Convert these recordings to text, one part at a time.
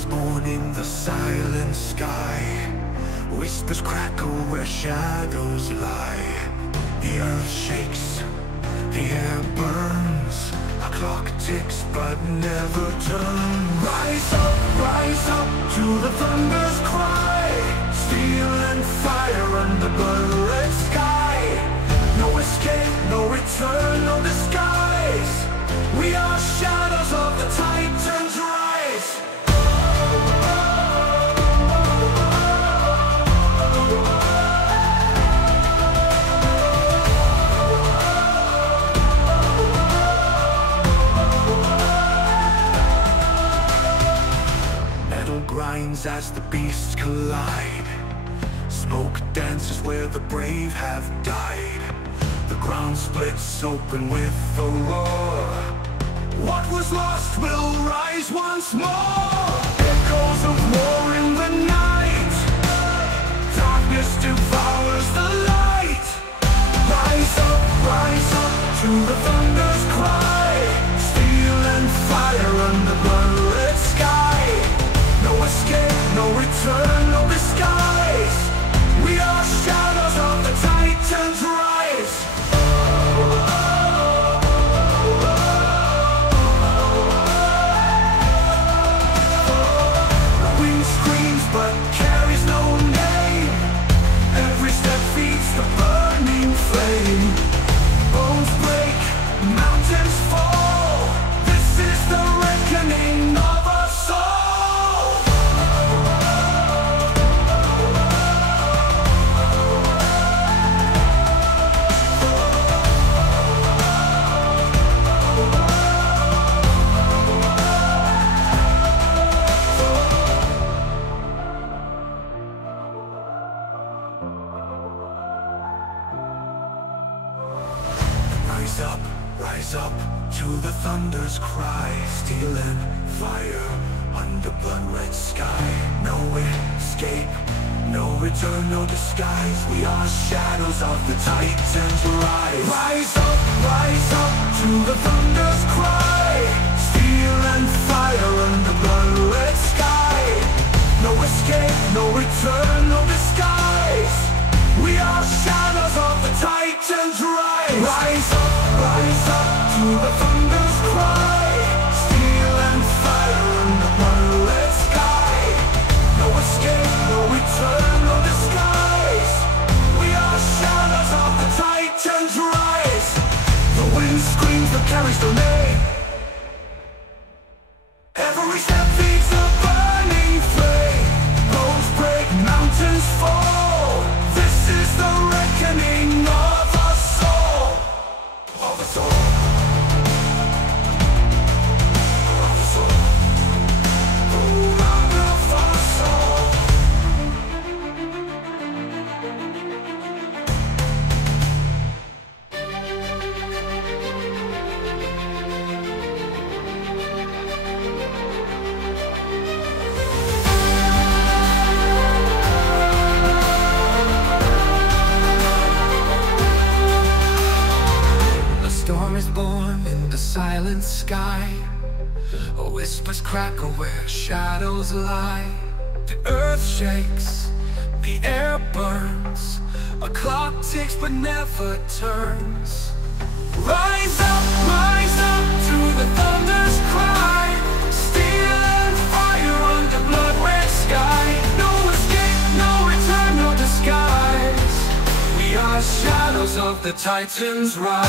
is born in the silent sky. Whispers crackle where shadows lie. The earth shakes, the air burns. A clock ticks but never turns. Rise up to the thunder's cry. Steel and fire under blood-red sky. No escape, no return, no disguise. We are shadows of the Titan's rise. Metal grinds as the beasts collide. Smoke dances where the brave have died. The ground splits open with a roar. What was lost will rise once more. Echoes of war in the night. Darkness devours the light. Rise up to the thunder's cry. Steel and fire under blood-red sky. No escape, no return, no disguise. We are shadows of the Titan's rise. The wind screams but carries no name. Every step feeds the burning flame. Bones break, mountains fall. This is the reckoning of our soul. Rise up to the thunder's cry. Steel and fire under blood-red sky. No escape, no return, no disguise. We are shadows of the Titan's rise. Rise up to the thunder's cry. Steel and fire under blood-red sky. No escape, no return, no disguise. We are shadows of the Titan's rise. Rise up to the thunder's cry. Steel and fire under blood-red sky. No escape, no return, no disguise. We are shadows of the Titan's rise. The wind screams but carries no name. Every step feeds the burning flame. Bones break, mountains fall. This is the reckoning of our soul. Of the soul. Of the soul. Of our soul. Born in the silent sky. Whispers crackle where shadows lie. The earth shakes, the air burns. A clock ticks but never turns. Rise up to the thunder's cry. Steel and fire under blood-red sky. No escape, no return, no disguise. We are shadows of the Titan's rise.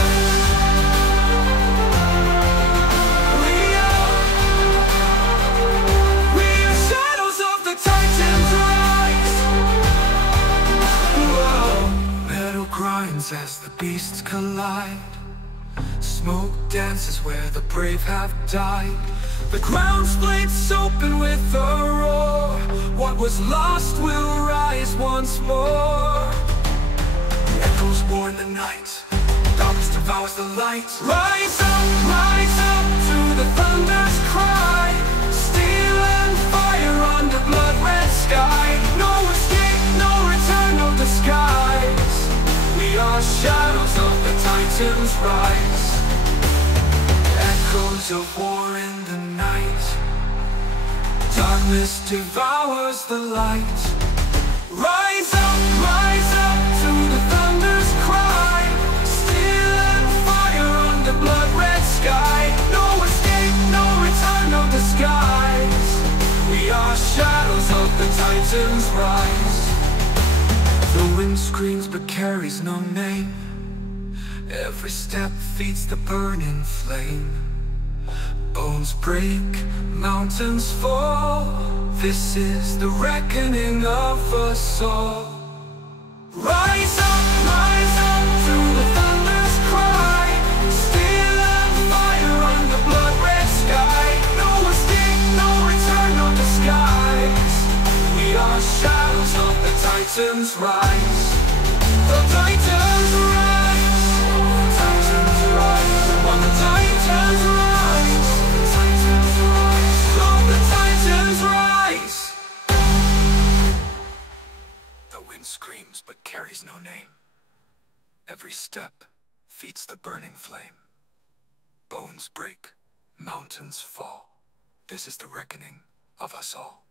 Grinds as the beasts collide. Smoke dances where the brave have died. The ground splits open with a roar. What was lost will rise once more. Echoes warn the night. Darkness devours the light. Rise up to the thunder's cry. Steel and fire under blood-red sky. No escape, no return, no disguise. We are shadows of the Titan's rise. Echoes of war in the night. Dark darkness devours the light. Rise up to the thunder's cry. Steel and fire under blood-red sky. No escape, no return, no disguise. We are shadows of the Titan's rise. The wind screams but carries no name. Every step feeds the burning flame. Bones break, mountains fall. This is the reckoning of us all. Rise up to the thunder's cry. Steel and fire on the blood-red sky. No escape, no return, no disguise. We are shadows of the Titan's rise. The Titan's rise. The Titan's rise. On the Titan's rise. The Titan's rise. On the Titan's rise. The wind screams but carries no name. Every step feeds the burning flame. Bones break, mountains fall. This is the reckoning of us all.